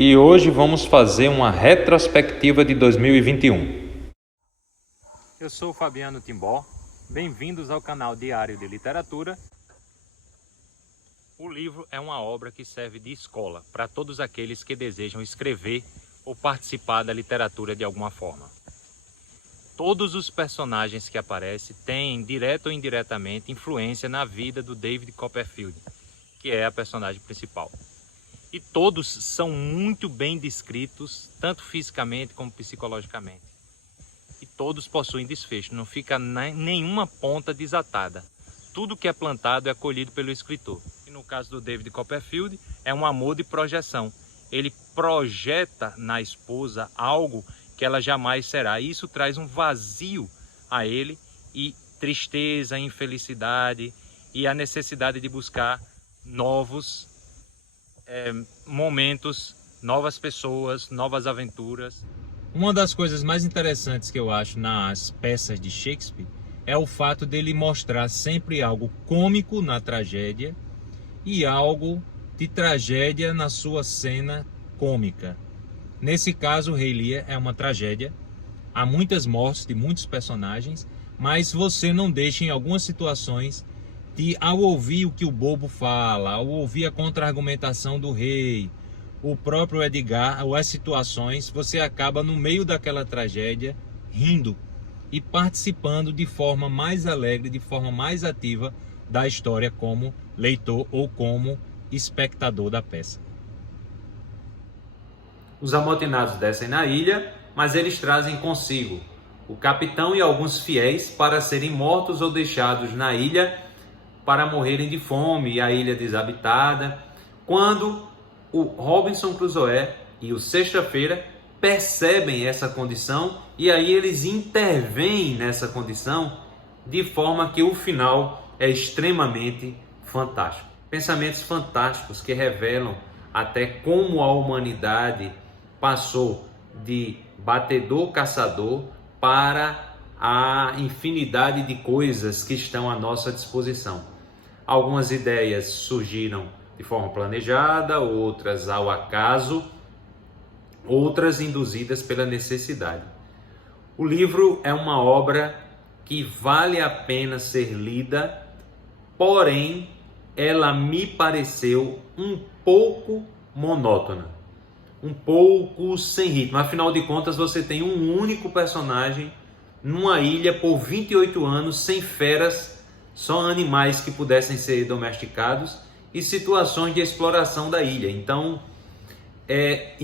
e hoje vamos fazer uma retrospectiva de 2021. Eu sou o Fabiano Timbó, bem-vindos ao canal Diário de Literatura. O livro é uma obra que serve de escola para todos aqueles que desejam escrever ou participar da literatura de alguma forma. Todos os personagens que aparecem têm, direto ou indiretamente, influência na vida do David Copperfield, que é a personagem principal. E todos são muito bem descritos, tanto fisicamente como psicologicamente. E todos possuem desfecho, não fica nenhuma ponta desatada. Tudo que é plantado é colhido pelo escritor. E no caso do David Copperfield, é um amor de projeção. Ele projeta na esposa algo que ela jamais será. E isso traz um vazio a ele, e tristeza, infelicidade e a necessidade de buscar novos momentos, novas pessoas, novas aventuras. Uma das coisas mais interessantes que eu acho nas peças de Shakespeare é o fato dele mostrar sempre algo cômico na tragédia e algo de tragédia na sua cena cômica. Nesse caso, o Rei Lear é uma tragédia. Há muitas mortes de muitos personagens, mas você não deixa em algumas situações de, ao ouvir o que o bobo fala, ao ouvir a contra-argumentação do rei, o próprio Edgar, ou as situações, você acaba no meio daquela tragédia rindo e participando de forma mais alegre, de forma mais ativa da história como leitor ou como espectador da peça. Os amotinados descem na ilha, mas eles trazem consigo o capitão e alguns fiéis para serem mortos ou deixados na ilha para morrerem de fome e a ilha desabitada. Quando o Robinson Crusoe e o Sexta-feira percebem essa condição e aí eles intervêm nessa condição de forma que o final é extremamente fantástico. Pensamentos fantásticos que revelam até como a humanidade passou de batedor-caçador para a infinidade de coisas que estão à nossa disposição. Algumas ideias surgiram de forma planejada, outras ao acaso, outras induzidas pela necessidade. O livro é uma obra que vale a pena ser lida, porém ela me pareceu um pouco monótona, um pouco sem ritmo. Afinal de contas, você tem um único personagem numa ilha por 28 anos, sem feras, só animais que pudessem ser domesticados e situações de exploração da ilha. Então, é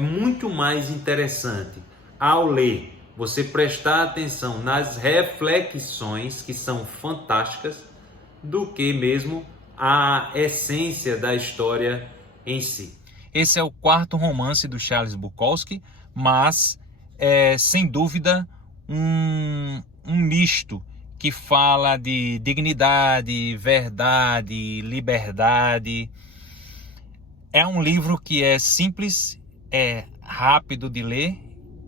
muito mais interessante ao ler, você prestar atenção nas reflexões, que são fantásticas, do que mesmo a essência da história em si. Esse é o quarto romance do Charles Bukowski, mas é sem dúvida um misto que fala de dignidade, verdade, liberdade. É um livro que é simples, é rápido de ler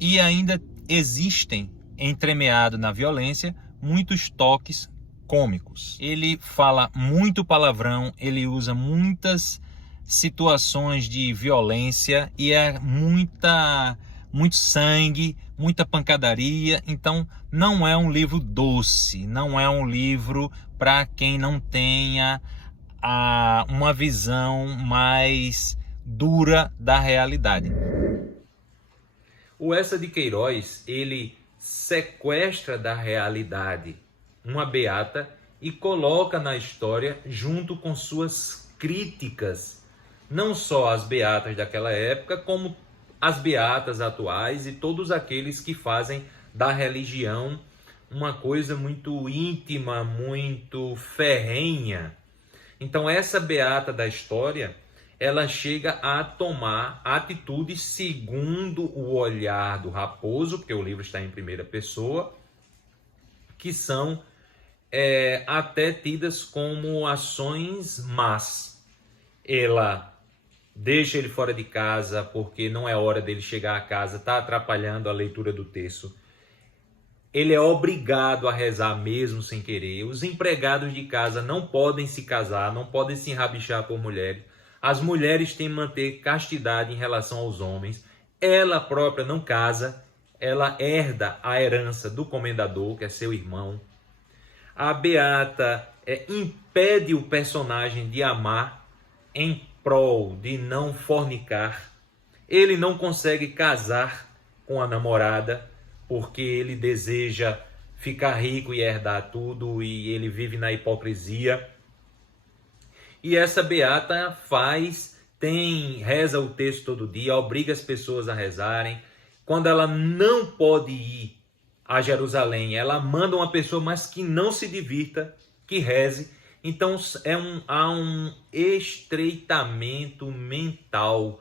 e ainda existem, entremeado na violência, muitos toques cômicos. Ele fala muito palavrão, ele usa muitas situações de violência e é muito sangue, muita pancadaria. Então não é um livro doce, não é um livro para quem não tenha uma visão mais dura da realidade. O Eça de Queiroz, ele sequestra da realidade uma beata e coloca na história junto com suas críticas, não só as beatas daquela época, como as beatas atuais e todos aqueles que fazem da religião uma coisa muito íntima, muito ferrenha. Então essa beata da história, ela chega a tomar atitudes segundo o olhar do Raposo, porque o livro está em primeira pessoa, que são até tidas como ações más. Ela deixa ele fora de casa porque não é hora dele chegar a casa, está atrapalhando a leitura do texto. Ele é obrigado a rezar mesmo sem querer. Os empregados de casa não podem se casar, não podem se enrabichar por mulheres. As mulheres têm que manter castidade em relação aos homens. Ela própria não casa, ela herda a herança do comendador, que é seu irmão. A Beata impede o personagem de amar em prol de não fornicar. Ele não consegue casar com a namorada porque ele deseja ficar rico e herdar tudo, e ele vive na hipocrisia. E essa beata reza o texto todo dia, obriga as pessoas a rezarem. Quando ela não pode ir a Jerusalém, ela manda uma pessoa, mas que não se divirta, que reze. Então há um estreitamento mental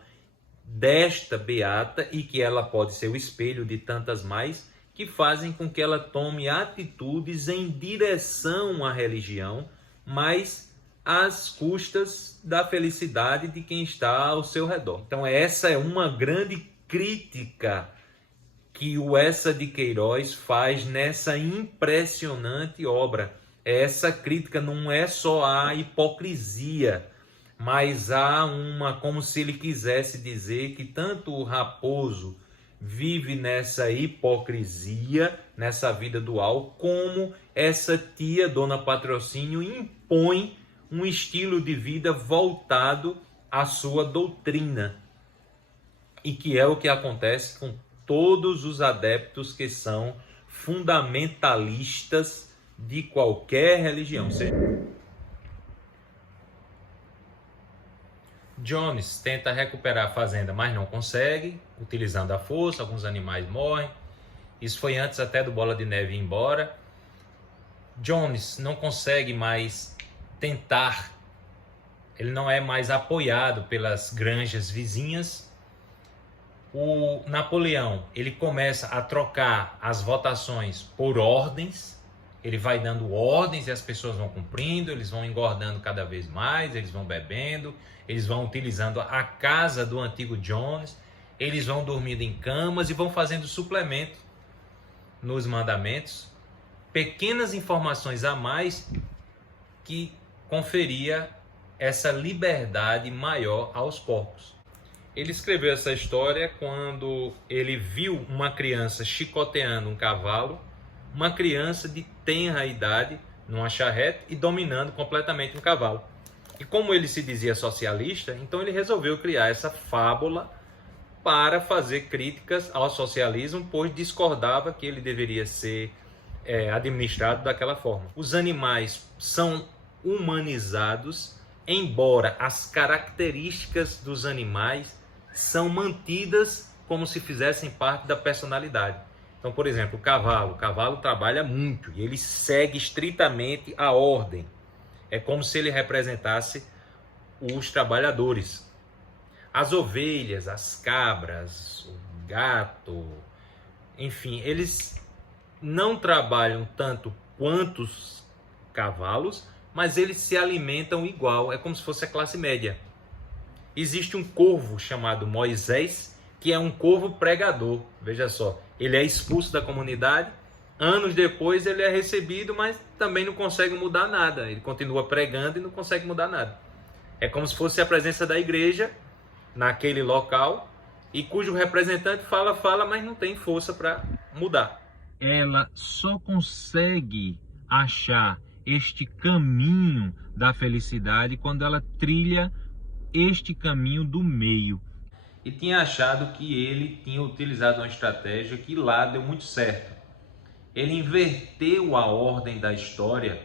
desta beata, e que ela pode ser o espelho de tantas mais, que fazem com que ela tome atitudes em direção à religião, mas às custas da felicidade de quem está ao seu redor. Então essa é uma grande crítica que o Eça de Queiroz faz nessa impressionante obra. Essa crítica não é só à hipocrisia, mas há como se ele quisesse dizer que tanto o Raposo vive nessa hipocrisia, nessa vida dual, como essa tia, Dona Patrocínio, impõe um estilo de vida voltado à sua doutrina. E que é o que acontece com todos os adeptos que são fundamentalistas de qualquer religião. Jones tenta recuperar a fazenda, mas não consegue, utilizando a força. Alguns animais morrem. Isso foi antes até do Bola de Neve ir embora. Jones não consegue mais tentar, ele não é mais apoiado pelas granjas vizinhas. O Napoleão, ele começa a trocar as votações por ordens. Ele vai dando ordens e as pessoas vão cumprindo, eles vão engordando cada vez mais, eles vão bebendo, eles vão utilizando a casa do antigo Jones, eles vão dormindo em camas e vão fazendo suplemento nos mandamentos, pequenas informações a mais que conferia essa liberdade maior aos porcos. Ele escreveu essa história quando ele viu uma criança chicoteando um cavalo, uma criança de tenra idade, numa charrete, e dominando completamente um cavalo. E como ele se dizia socialista, então ele resolveu criar essa fábula para fazer críticas ao socialismo, pois discordava que ele deveria ser administrado daquela forma. Os animais são humanizados, embora as características dos animais são mantidas como se fizessem parte da personalidade. Então, por exemplo, o cavalo trabalha muito e ele segue estritamente a ordem. É como se ele representasse os trabalhadores. As ovelhas, as cabras, o gato, enfim, eles não trabalham tanto quanto os cavalos, mas eles se alimentam igual, é como se fosse a classe média. Existe um corvo chamado Moisés, que é um corvo pregador, veja só, ele é expulso da comunidade, anos depois ele é recebido, mas também não consegue mudar nada, ele continua pregando e não consegue mudar nada. É como se fosse a presença da igreja naquele local, e cujo representante fala, mas não tem força para mudar. Ela só consegue achar este caminho da felicidade quando ela trilha este caminho do meio. E tinha achado que ele tinha utilizado uma estratégia que lá deu muito certo. Ele inverteu a ordem da história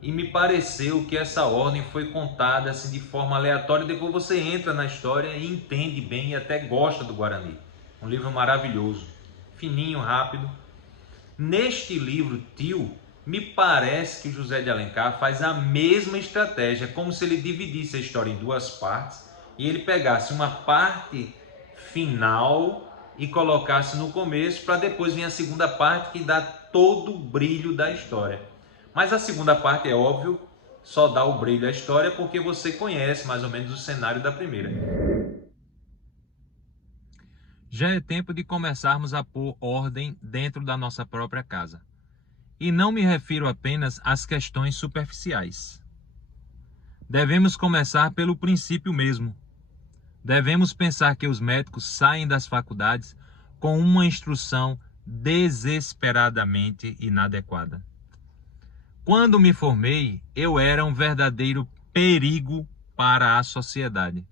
e me pareceu que essa ordem foi contada assim, de forma aleatória. Depois você entra na história e entende bem e até gosta do Guarani. Um livro maravilhoso, fininho, rápido. Neste livro, Tio, me parece que José de Alencar faz a mesma estratégia, como se ele dividisse a história em duas partes e ele pegasse uma parte final e colocasse no começo, para depois vir a segunda parte que dá todo o brilho da história. Mas a segunda parte, é óbvio, só dá o brilho à história porque você conhece mais ou menos o cenário da primeira. Já é tempo de começarmos a pôr ordem dentro da nossa própria casa. E não me refiro apenas às questões superficiais. Devemos começar pelo princípio mesmo. Devemos pensar que os médicos saem das faculdades com uma instrução desesperadamente inadequada. Quando me formei, eu era um verdadeiro perigo para a sociedade.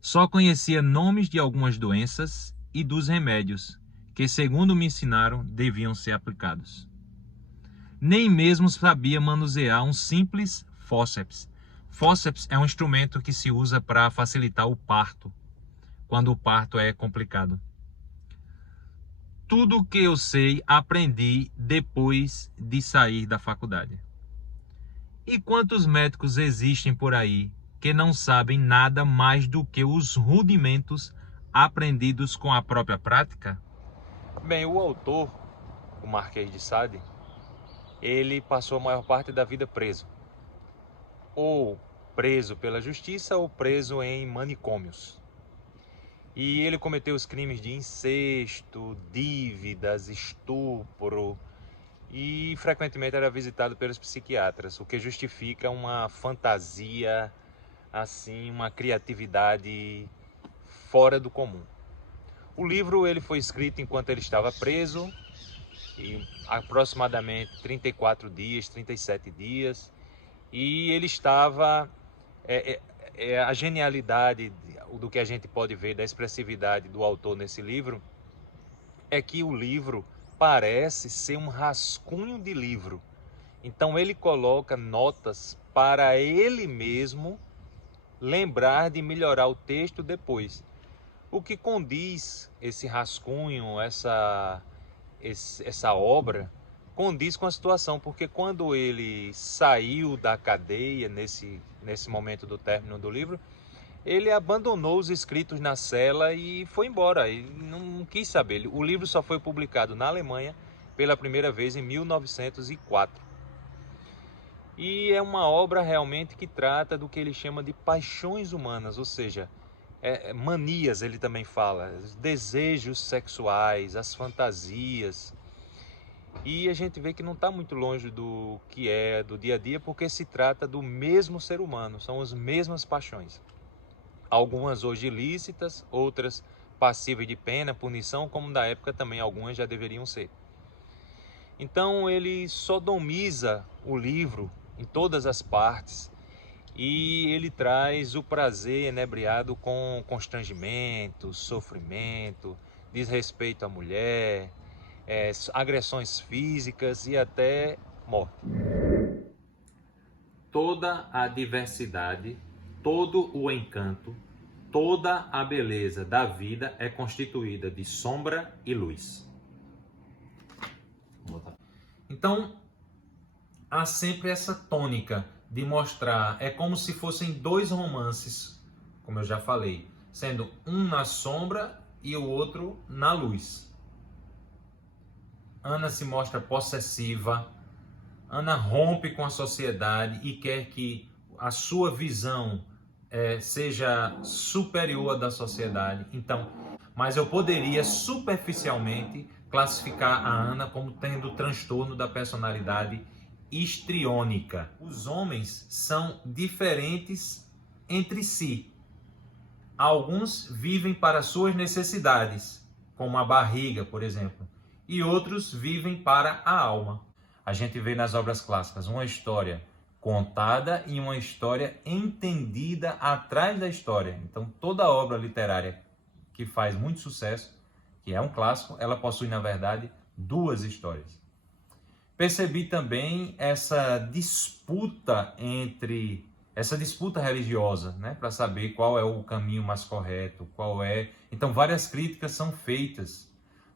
Só conhecia nomes de algumas doenças e dos remédios que, segundo me ensinaram, deviam ser aplicados. Nem mesmo sabia manusear um simples fórceps. Fórceps é um instrumento que se usa para facilitar o parto, quando o parto é complicado. Tudo o que eu sei, aprendi depois de sair da faculdade. E quantos médicos existem por aí que não sabem nada mais do que os rudimentos aprendidos com a própria prática? Bem, o autor, o Marquês de Sade, ele passou a maior parte da vida preso. Ou preso pela justiça ou preso em manicômios. E ele cometeu os crimes de incesto, dívidas, estupro e frequentemente era visitado pelos psiquiatras, o que justifica uma fantasia, assim, uma criatividade fora do comum. O livro ele foi escrito enquanto ele estava preso, e aproximadamente 34 dias, 37 dias, e ele estava... a genialidade do que a gente pode ver da expressividade do autor nesse livro é que o livro parece ser um rascunho de livro. Então ele coloca notas para ele mesmo lembrar de melhorar o texto depois. O que condiz esse rascunho, essa obra, condiz com a situação, porque quando ele saiu da cadeia, nesse momento do término do livro, ele abandonou os escritos na cela e foi embora, ele não quis saber. O livro só foi publicado na Alemanha pela primeira vez em 1904. E é uma obra realmente que trata do que ele chama de paixões humanas, ou seja, manias, ele também fala, os desejos sexuais, as fantasias. E a gente vê que não está muito longe do que é do dia a dia, porque se trata do mesmo ser humano, são as mesmas paixões. Algumas hoje ilícitas, outras passíveis de pena, punição, como da época também algumas já deveriam ser. Então ele sodomiza o livro em todas as partes e ele traz o prazer enebriado com constrangimento, sofrimento, desrespeito à mulher, agressões físicas e até morte. Toda a diversidade, todo o encanto, toda a beleza da vida é constituída de sombra e luz. Então, há sempre essa tônica de mostrar, é como se fossem dois romances, como eu já falei, sendo um na sombra e o outro na luz. Ana se mostra possessiva, Ana rompe com a sociedade e quer que a sua visão seja superior à da sociedade. Então, mas eu poderia superficialmente classificar a Ana como tendo transtorno da personalidade histriônica. Os homens são diferentes entre si. Alguns vivem para suas necessidades, como a barriga, por exemplo, e outros vivem para a alma. A gente vê nas obras clássicas uma história contada e uma história entendida atrás da história. Então, toda obra literária que faz muito sucesso, que é um clássico, ela possui, na verdade, duas histórias. Percebi também essa disputa religiosa, né, para saber qual é o caminho mais correto, Então, várias críticas são feitas.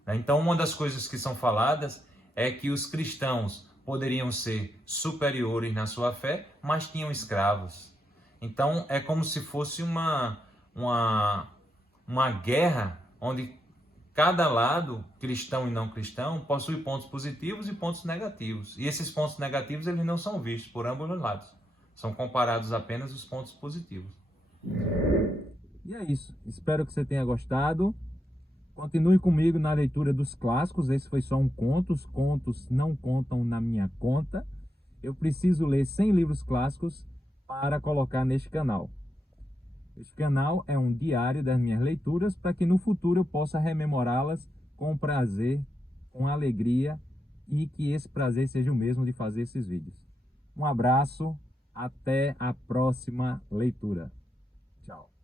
Né? Então, uma das coisas que são faladas é que os cristãos poderiam ser superiores na sua fé, mas tinham escravos. Então, é como se fosse uma guerra onde cada lado, cristão e não cristão, possui pontos positivos e pontos negativos. E esses pontos negativos eles não são vistos por ambos os lados. São comparados apenas os pontos positivos. E é isso. Espero que você tenha gostado. Continue comigo na leitura dos clássicos. Esse foi só um conto. Os contos não contam na minha conta. Eu preciso ler 100 livros clássicos para colocar neste canal. Este canal é um diário das minhas leituras para que no futuro eu possa rememorá-las com prazer, com alegria e que esse prazer seja o mesmo de fazer esses vídeos. Um abraço, até a próxima leitura. Tchau.